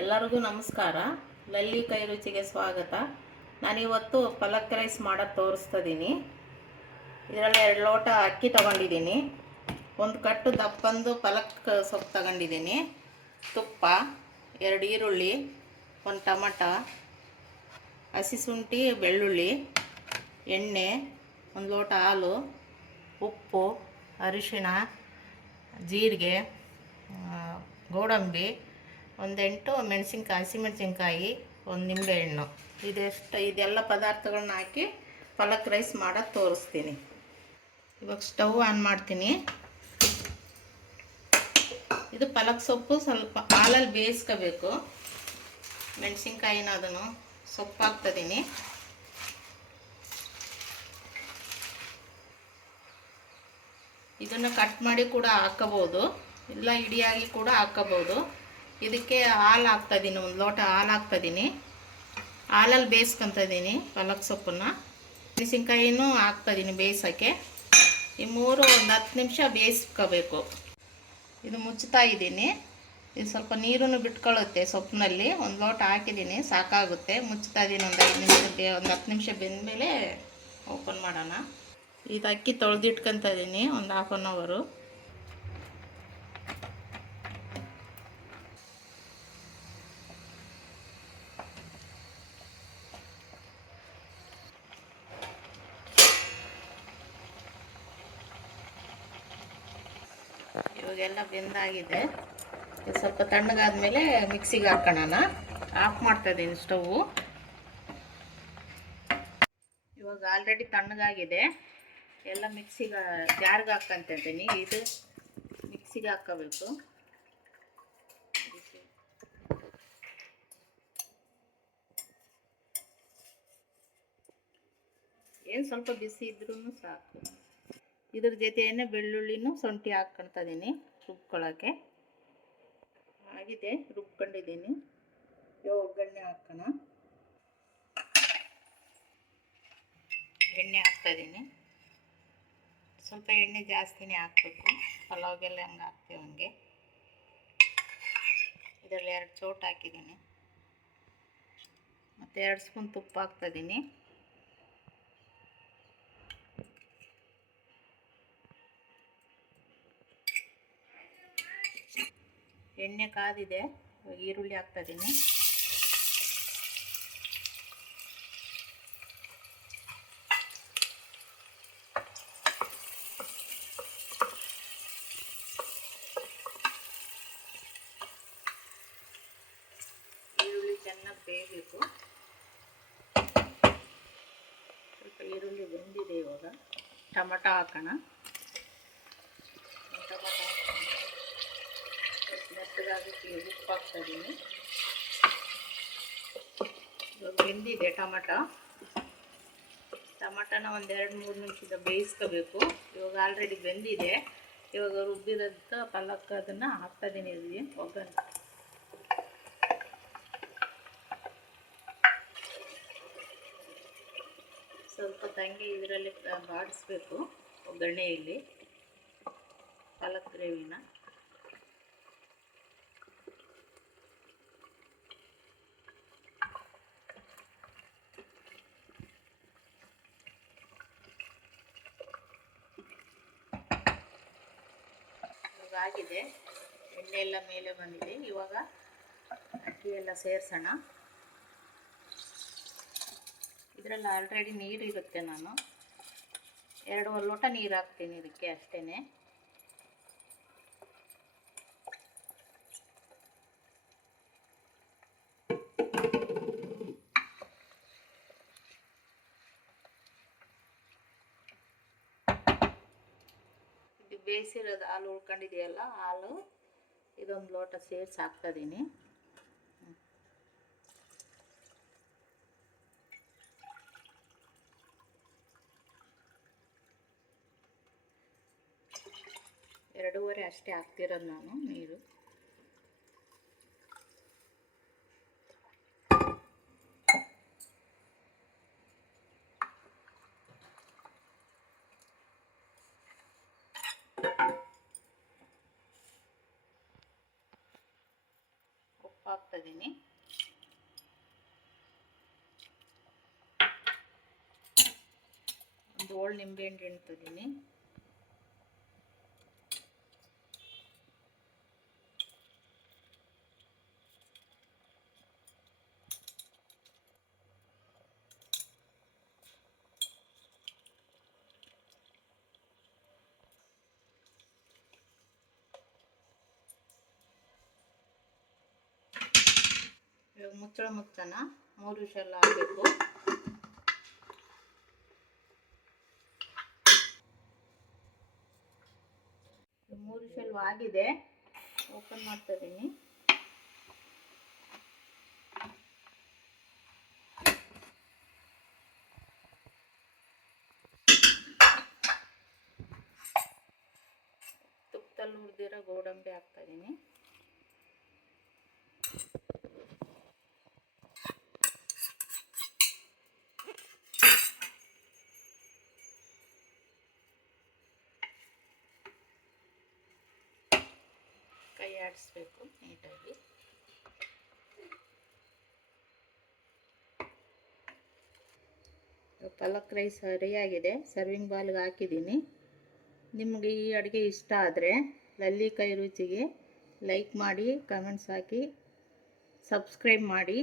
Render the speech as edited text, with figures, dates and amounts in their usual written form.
ಎಲ್ಲರಿಗೂ ನಮಸ್ಕಾರ. ಲಲ್ಲಿ ಕೈ ರುಚಿಗೆ ಸ್ವಾಗತ. ನಾನಿವತ್ತು ಪಲಕ್ ರೈಸ್ ಮಾಡೋದು ತೋರಿಸ್ತಿದ್ದೀನಿ. ಇದರಲ್ಲಿ 2 ಲೋಟ ಅಕ್ಕಿ ತೊಗೊಂಡಿದ್ದೀನಿ, 1 ಕಟ್ಟು ದಪ್ಪಂದು ಪಲಕ್ ಸೊಪ್ಪು ತಗೊಂಡಿದ್ದೀನಿ, ತುಪ್ಪ, 2 ಈರುಳ್ಳಿ, 1 ಟೊಮಟ, ಹಸಿ ಶುಂಠಿ ಬೆಳ್ಳುಳ್ಳಿ, ಎಣ್ಣೆ, 1 ಲೋಟ ಹಾಲು, ಉಪ್ಪು, ಅರಿಶಿಣ, ಜೀರಿಗೆ, ಗೋಡಂಬಿ, 1 8 ಮೆಣಸಿನ್ಕಾಯಿ, ಹಸಿಮೆಣಸಿನ್ಕಾಯಿ, 1 ನಿಂಬೆಹಣ್ಣು. ಇದೆಲ್ಲ ಪದಾರ್ಥಗಳನ್ನ ಹಾಕಿ ಪಲಕ್ ರೈಸ್ ಮಾಡೋದು ತೋರಿಸ್ತೀನಿ. ಇವಾಗ ಸ್ಟವ್ ಆನ್ ಮಾಡ್ತೀನಿ. ಇದು ಪಲಕ್ ಸೊಪ್ಪು ಸ್ವಲ್ಪ ಹಾಲಲ್ಲಿ ಬೇಯಿಸ್ಕೋಬೇಕು. ಮೆಣಸಿನ್ಕಾಯಿನ ಅದನ್ನು ಸೊಪ್ಪು ಹಾಕ್ತಿದ್ದೀನಿ. ಇದನ್ನು ಕಟ್ ಮಾಡಿ ಕೂಡ ಹಾಕೋಬೋದು, ಇಲ್ಲ ಇಡಿಯಾಗಿ ಕೂಡ ಹಾಕೋಬೋದು. ಇದಕ್ಕೆ ಹಾಲು ಹಾಕ್ತಾಯಿದ್ದೀನಿ, 1 ಲೋಟ ಹಾಲು ಹಾಕ್ತಾಯಿದ್ದೀನಿ. ಹಾಲಲ್ಲಿ ಬೇಯಿಸ್ಕೊತಿದ್ದೀನಿ ಪಲಕ್ ಸೊಪ್ಪನ್ನು. ಮೆಣಸಿನ್ಕಾಯಿನೂ ಹಾಕ್ತಾಯಿದ್ದೀನಿ ಬೇಯಿಸೋಕ್ಕೆ. ಈ 3 ಒಂದು 10 ನಿಮಿಷ ಬೇಯಿಸ್ಕೋಬೇಕು. ಇದು ಮುಚ್ತಾ ಇದ್ದೀನಿ. ಇದು ಸ್ವಲ್ಪ ನೀರನ್ನು ಬಿಟ್ಕೊಳ್ಳುತ್ತೆ ಸೊಪ್ಪಿನಲ್ಲಿ. 1 ಲೋಟ ಹಾಕಿದ್ದೀನಿ, ಸಾಕಾಗುತ್ತೆ. ಮುಚ್ತಾ ಇದ್ದೀನಿ ಒಂದು 5 ನಿಮಿಷಕ್ಕೆ. ಒಂದು 10 ನಿಮಿಷ ಬೆಂದಮೇಲೆ ಓಪನ್ ಮಾಡೋಣ. ಇದು ಅಕ್ಕಿ ತೊಳೆದಿಟ್ಕೊತಾ ಇದ್ದೀನಿ ಒಂದು 1/2 ಅವರು. ಇವಾಗೆಲ್ಲ ಬೆಂದಾಗಿದೆ. ಇದು ಸ್ವಲ್ಪ ತಣ್ಣಗಾದ್ಮೇಲೆ ಮಿಕ್ಸಿಗೆ ಹಾಕೋಣ. ಆಫ್ ಮಾಡ್ತಾಯಿದ್ದೀನಿ ಸ್ಟವ್ವು. ಇವಾಗ ಆಲ್ರೆಡಿ ತಣ್ಣಗಾಗಿದೆ. ಎಲ್ಲ ಮಿಕ್ಸಿಗೆ ಜಾರ್ಗೆ ಹಾಕ್ಕೊಂತಿದ್ದೀನಿ. ಇದು ಮಿಕ್ಸಿಗೆ ಹಾಕ್ಕೋಬೇಕು. ಏನು ಸ್ವಲ್ಪ ಬಿಸಿ ಇದ್ರೂ ಸಾಕು. ಇದ್ರ ಜೊತೆಯೇ ಬೆಳ್ಳುಳ್ಳಿನೂ ಶುಂಠಿ ಹಾಕ್ಕೊಳ್ತಿದ್ದೀನಿ ರುಬ್ಕೊಳ್ಳೋಕ್ಕೆ. ಆಗಿದೆ, ರುಬ್ಕೊಂಡಿದ್ದೀನಿ. ಒಗ್ಗರಣೆ ಹಾಕೋಣ. ಎಣ್ಣೆ ಹಾಕ್ತಾಯಿದ್ದೀನಿ. ಸ್ವಲ್ಪ ಎಣ್ಣೆ ಜಾಸ್ತಿನೇ ಹಾಕಬೇಕು, ಪಲಾವ್ಗೆಲ್ಲ ಹಂಗೆ ಹಾಕ್ತೀವಿ ಹಂಗೆ. ಇದರಲ್ಲಿ 2 ಚೋಟ್ ಹಾಕಿದ್ದೀನಿ. ಮತ್ತು 2 ಸ್ಪೂನ್ ತುಪ್ಪ ಹಾಕ್ತಾಯಿದ್ದೀನಿ. ಎಣ್ಣೆ ಕಾದಿದೆ. ಇವಾಗ ಈರುಳ್ಳಿ ಹಾಕ್ತಾಯಿದ್ದೀನಿ. ಈರುಳ್ಳಿ ಚೆನ್ನಾಗಿ ಬೇಯಬೇಕು. ಸ್ವಲ್ಪ ಈರುಳ್ಳಿ ಬೆಂದಿದೆ. ಇವಾಗ ಟೊಮಟೊ ಹಾಕೋಣ. ಮೆತ್ತಗಾಗೋಕ್ಕೆ ಉಪ್ಪು ಹಾಕ್ತಾಯಿದ್ದೀನಿ. ಇವಾಗ ಬೆಂದಿದೆ ಟೊಮಟನ ಒಂದು 2-3 ನಿಮಿಷದ ಬೇಯಿಸ್ಕೋಬೇಕು. ಇವಾಗ ಆಲ್ರೆಡಿ ಬೆಂದಿದೆ. ಇವಾಗ ರುಬ್ಬಿರೋದು ಪಲಕ್ ಅದನ್ನು ಹಾಕ್ತಾಯಿದ್ದೀನಿ ಇಲ್ಲಿ ಒಗ್ಗರಣೆ. ಸ್ವಲ್ಪ ತಂಗಿ ಇದರಲ್ಲಿ ಬಾಡಿಸ್ಬೇಕು ಒಗ್ಗರಣೆಯಲ್ಲಿ ಪಲಕ್ ಗ್ರೇವಿನ. ಆಗಿದೆ, ಎಣ್ಣೆ ಎಲ್ಲ ಮೇಲೆ ಬಂದಿದೆ. ಇವಾಗ ಅಕ್ಕಿ ಎಲ್ಲ ಸೇರಿಸೋಣ. ಇದರಲ್ಲಿ ಆಲ್ರೆಡಿ ನೀರು ಇರುತ್ತೆ. ನಾನು 2 ಲೋಟ ನೀರು ಹಾಕ್ತೀನಿ ಇದಕ್ಕೆ ಅಷ್ಟೇ. ಬೇಯಿಸಿರೋದು ಹಾಲು ಉಳ್ಕೊಂಡಿದೆಯಲ್ಲ, ಹಾಲು ಇದೊಂದು ಲೋಟ ಸೇರಿಸಿ ಹಾಕ್ತಾಯಿದ್ದೀನಿ. ಎರಡೂವರೆ ಅಷ್ಟೇ ಹಾಕ್ತಿರೋದು ನಾನು ನೀರು. ಉಪ್ಪು ಹಾಕ್ತಾಯಿದ್ದೀನಿ. ಒಂದು ಹೋಳು ನಿಂಬೆಹಣ್ಣು ಹಿಂಡ್ತಿದ್ದೀನಿ. ಇವಾಗ ಮುಚ್ಚಳ ಮುಚ್ಚೋಣ. 3 ವಿಷಲ್ ಆಗಬೇಕು. ಮೂರು ವಿಷಲ್ ಆಗಿದೆ. ಓಪನ್ ಮಾಡ್ತಾ ಇದ್ದೀನಿ. ತುಪ್ಪದಲ್ಲಿ ಹುರಿದಿರೋ ಗೋಡಂಬಿ ಹಾಕ್ತಾ ಇದ್ದೀನಿ. ಕೈ ಆಡಿಸ್ಬೇಕು ನೀಟಾಗಿ. ಪಾಲಕ್ ರೈಸ್ ರೆಡಿಯಾಗಿದೆ. ಸರ್ವಿಂಗ್ ಬೌಲ್ಗೆ ಹಾಕಿದ್ದೀನಿ. ನಿಮಗೆ ಈ ಅಡುಗೆ ಇಷ್ಟ ಆದರೆ ಲಲ್ಲಿ ಕೈ ರುಚಿಗೆ ಲೈಕ್ ಮಾಡಿ, ಕಮೆಂಟ್ಸ್ ಹಾಕಿ, ಸಬ್ಸ್ಕ್ರೈಬ್ ಮಾಡಿ.